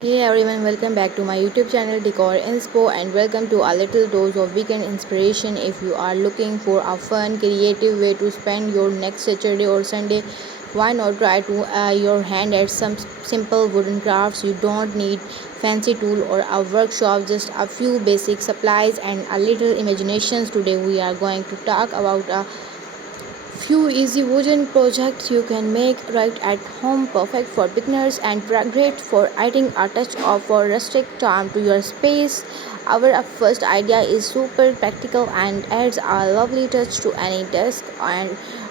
Hey everyone, welcome back to my YouTube channel Decor Inspo and welcome to a little dose of weekend inspiration. If you are looking for a fun, creative way to spend your next Saturday or Sunday, why not try to your hand at some simple wooden crafts? You don't need fancy tool or a workshop, just a few basic supplies and a little imaginations. Today we are going to talk about a few easy wooden projects you can make right at home, perfect for beginners and great for adding a touch of a rustic charm to your space. Our first idea is super practical and adds a lovely touch to any desk and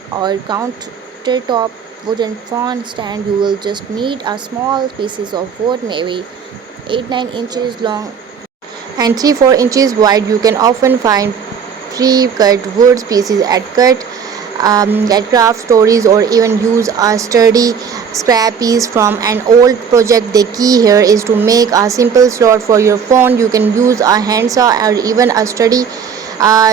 or countertop wooden font stand. You will just need a small pieces of wood, maybe 8-9 inches long and 3-4 inches wide. You can often find pre-cut wood pieces at craft stores or even use a sturdy scrap piece from an old project. The key here is to make a simple slot for your phone. You can use a handsaw or even a sturdy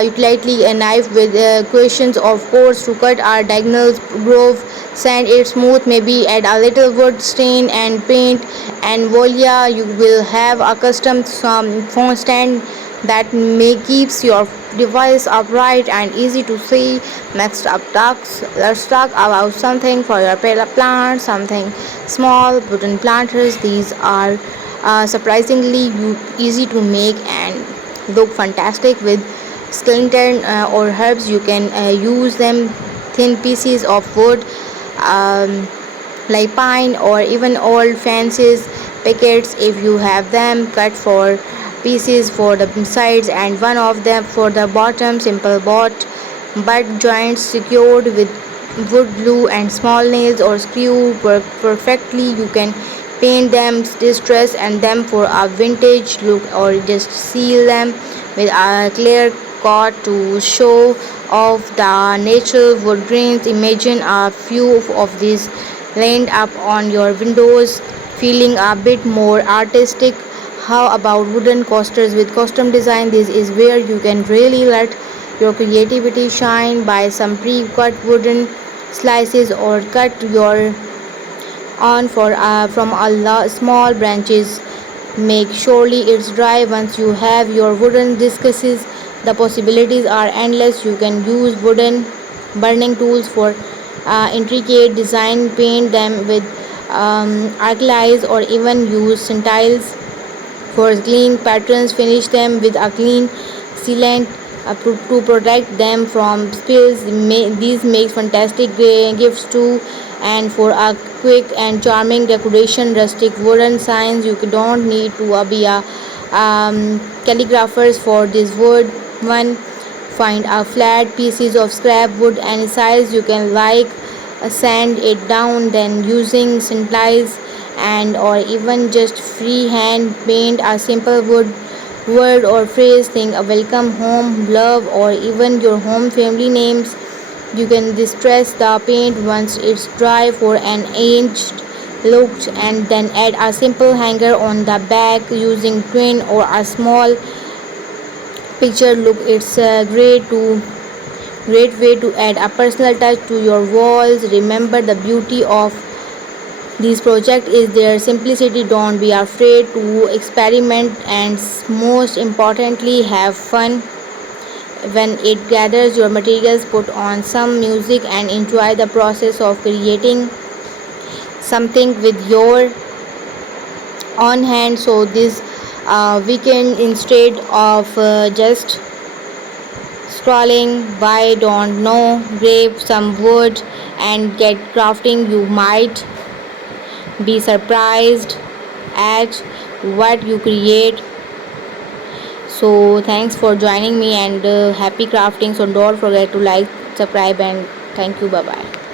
utility a knife with questions of course to cut our diagonals groove, sand it smooth, maybe add a little wood stain and paint, and voila, you will have a custom phone stand that may keeps your device upright and easy to see. Next up, let's talk about something for your plant, something small wooden planters. These are surprisingly easy to make and look fantastic with skeleton or herbs. You can use them thin pieces of wood, um, like pine or even old fences packets. If you have them, cut for pieces for the sides and one of them for the bottom. Simple butt joints secured with wood glue and small nails or screw work perfectly. You can paint them, distress and them for a vintage look or just seal them with a clear coat to show off the natural wood grains. Imagine a few of these lined up on your windows, feeling a bit more artistic. How about wooden coasters with custom design? This is where you can really let your creativity shine. Buy some pre-cut wooden slices or cut your on for from a small branches. Make surely it's dry once you have your wooden discuses. The possibilities are endless. You can use wooden burning tools for intricate design, paint them with acrylics or even use tiles for clean patterns. Finish them with a clean sealant to protect them from spills. These make fantastic gifts too. And for a quick and charming decoration, rustic wooden signs. You don't need to be a calligraphers for this wood one. Find a flat pieces of scrap wood any size. You can sand it down, then using scintillas and or even just freehand paint a simple wood word or phrase. Think a welcome home, love or even your home family names. You can distress the paint once it's dry for an aged look and then add a simple hanger on the back using twine or a small picture look. It's a great way to add a personal touch to your walls. Remember, the beauty of this project is their simplicity. Don't be afraid to experiment and most importantly have fun when it gathers your materials. Put on some music and enjoy the process of creating something with your own hand. So this weekend, instead of just scrolling by, don't know, grab some wood and get crafting. You might be surprised at what you create. So thanks for joining me and happy crafting. So don't forget to like, subscribe and thank you. Bye bye.